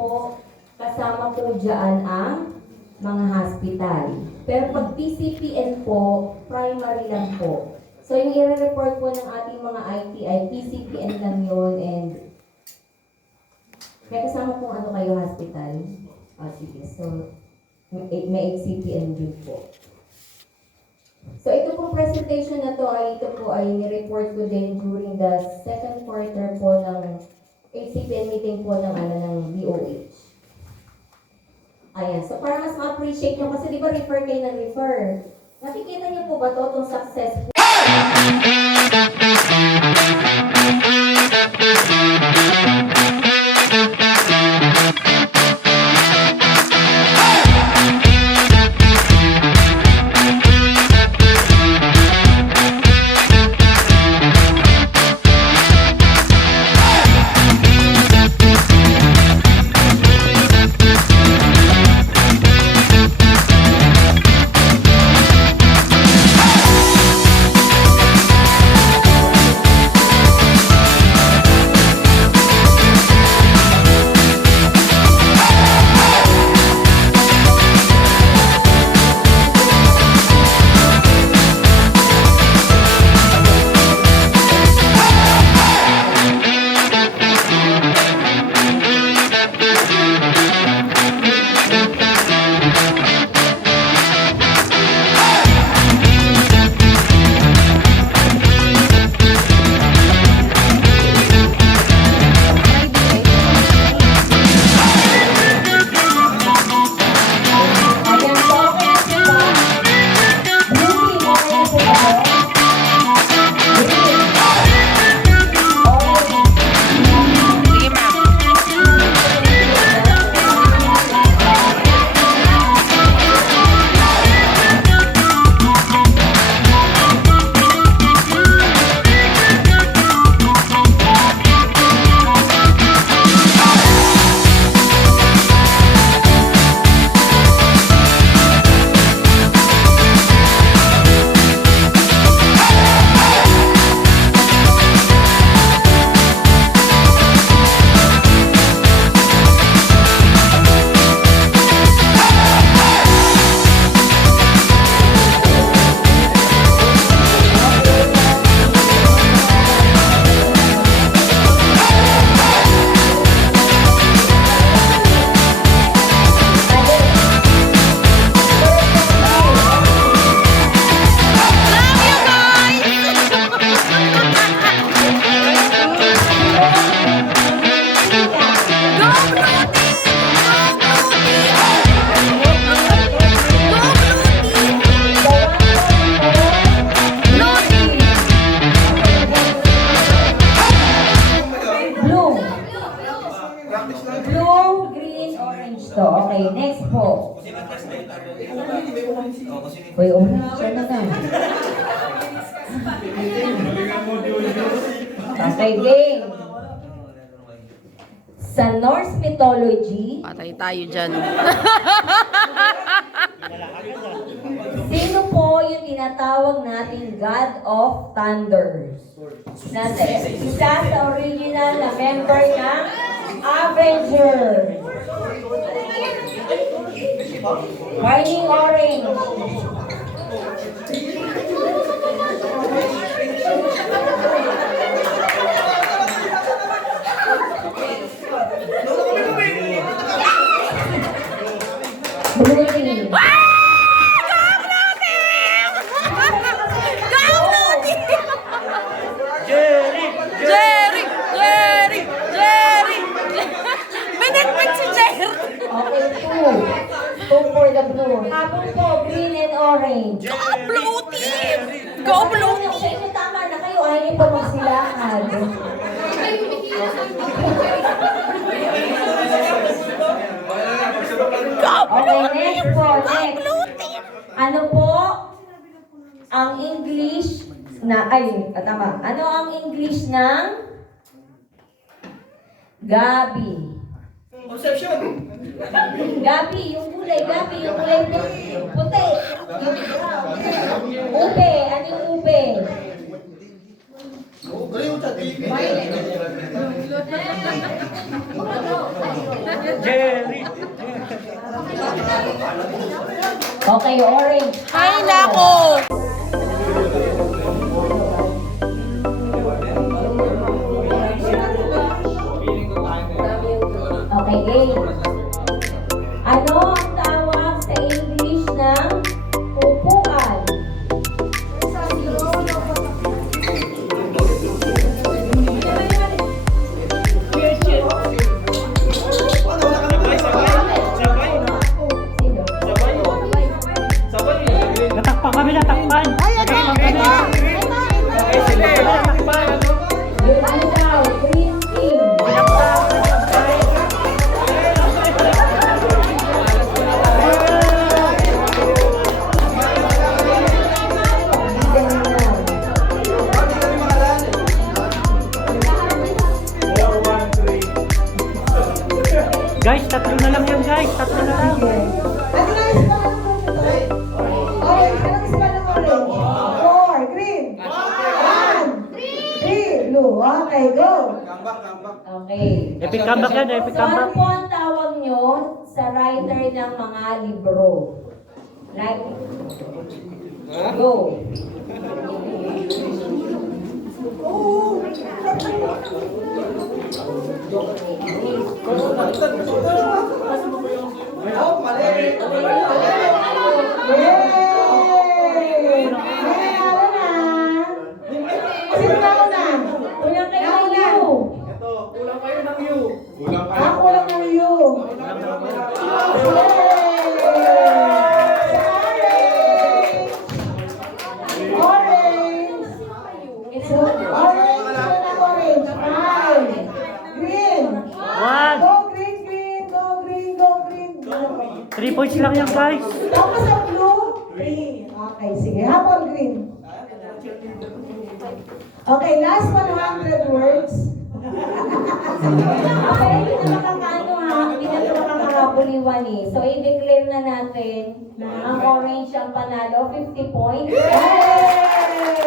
po, kasama po dyan ang mga hospital. Pero pag PCPN po, primary lang po. So yung i-report po ng ating mga IT ay PCPN lang yun, and may kasama pong ano kayo, hospital? Sige. So, may HCPN din po. So ito pong presentation na to ay ni-report ko din during the second quarter po ng HCPN meeting po ng DOH. Ayan. So para mas ma-appreciate nyo, kasi di ba refer kayo ng refer. Nakikita niyo po ba to, itong successful? Blue, green, orange to. Okay, next po. Uy, orange. Siya na na. Okay, game. Sa Norse mythology, Patay tayo dyan. sino po yung tinatawag nating God of Thunder? Isa sa original na member ng Avenger. Burning Orange. Blue. Okay, two for the blue. Habang po, green and orange. Go blue team! Go blue team! Sa inyo tama na kayo, ayaw niyo pa magsilakan. Okay, next po, next. Ano po ang English na, tama. Ano ang English ng gabi? Conception. Gabi, yung kulay puti. Ube, ano yung ube? Jerry. Okay, orange. Ay, nako! Okay, game. Ano ang tawag sa English ng upuan? Sino? Natakpan kami, natakpan. Natakpan kami. Natakpan. Yung ano daw, green team. Guys, tatlo na lang yan, guys. Tatlo na lang. Orange, anong isa ng orange? 4, green. 1, 3, blue. Okay, go. Okay. Epic comeback yan, epic So, ano comeback. po ang tawag nyo sa writer ng mga libro? Like, go. Yay! Nanalo na. Sino na una? Kulang kayo ng you. Ako lang ng you. Orange. It's Orange. Orange. 5. Green. One. Go green, green. Go green, go green. 3 points lang yan, guys. Tapos ang blue. 3. Okay, sige. Habang green. Okay, last 100 words. Okay, hindi na makakaano ha, hindi na ito makakabuliwan eh. So, i-declare na natin na ang orange ang panalo, 50 points. Yay!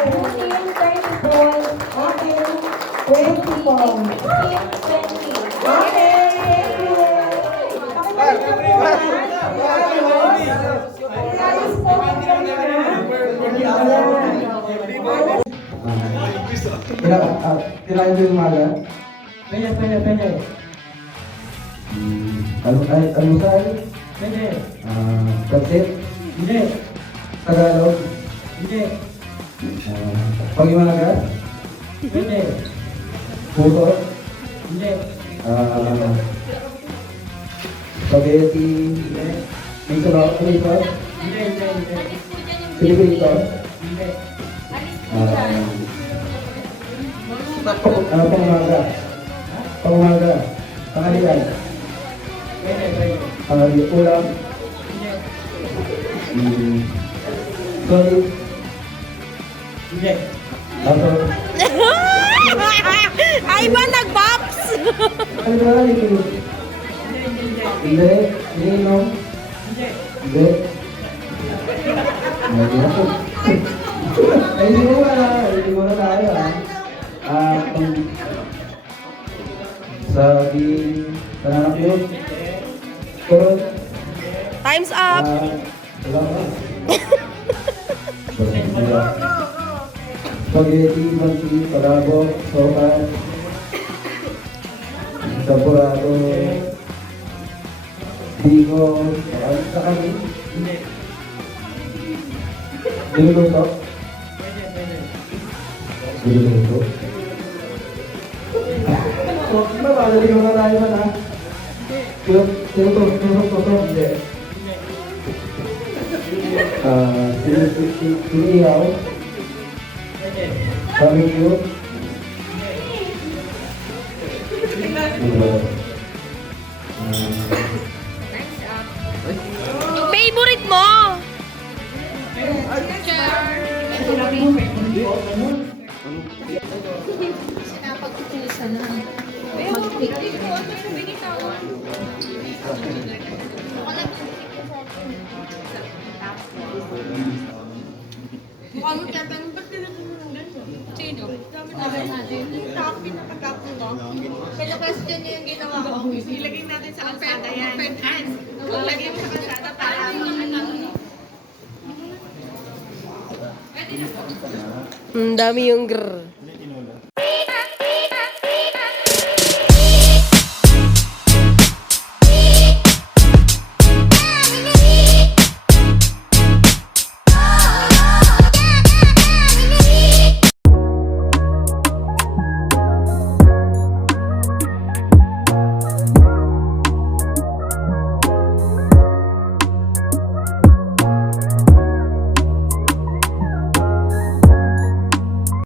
Blue team, 30 points. Okay. 20 points. Team, 20. Okay, thank you. Pakibalik na po, ha? Ayos po kayo, ha? Kailangan ko yung umaga. Pwede, pwede, pwede. Almusal. Pwede. Kapsit. Hindi. Tagalog. Hindi. Pag-imalagas. Pwede. Puto. Hindi. Spaghetti. May sabaw. May sauce. Hindi, hindi, hindi. Pilipino. Hindi. Pangumaga. Pangumaga. Tanghalian. Pwede, pwede. Ulam. Hindi. Solid. Hindi. Laso. Ay ba, nag-box? Ano ba ito? Hindi. Iniinom. Hindi. Hindi. Hindi ako. Ay, hindi mo na tayo, ha? Saging, pananakot, kurot, Time's up! wala ka. Wala. Spaghetti, manti, palabok, sopas, saburado, bigo, sa kami, Hindi. niluluto, Pwede, pwede. niluluto. So, madali ko na tayo man, ha? Tutok, hindi. Sinihaw, Pwede. barbecue, Favorite mo! Mukhang magtatanong, ba't tinatanong ng gano'n? Sino? Sabi natin, yung topic na pagkapulo. Kaya question niya yung ginawa ko. Ilagay natin sa kalsada. Lagyan mo sa kalsada para Ang dami yung grrr.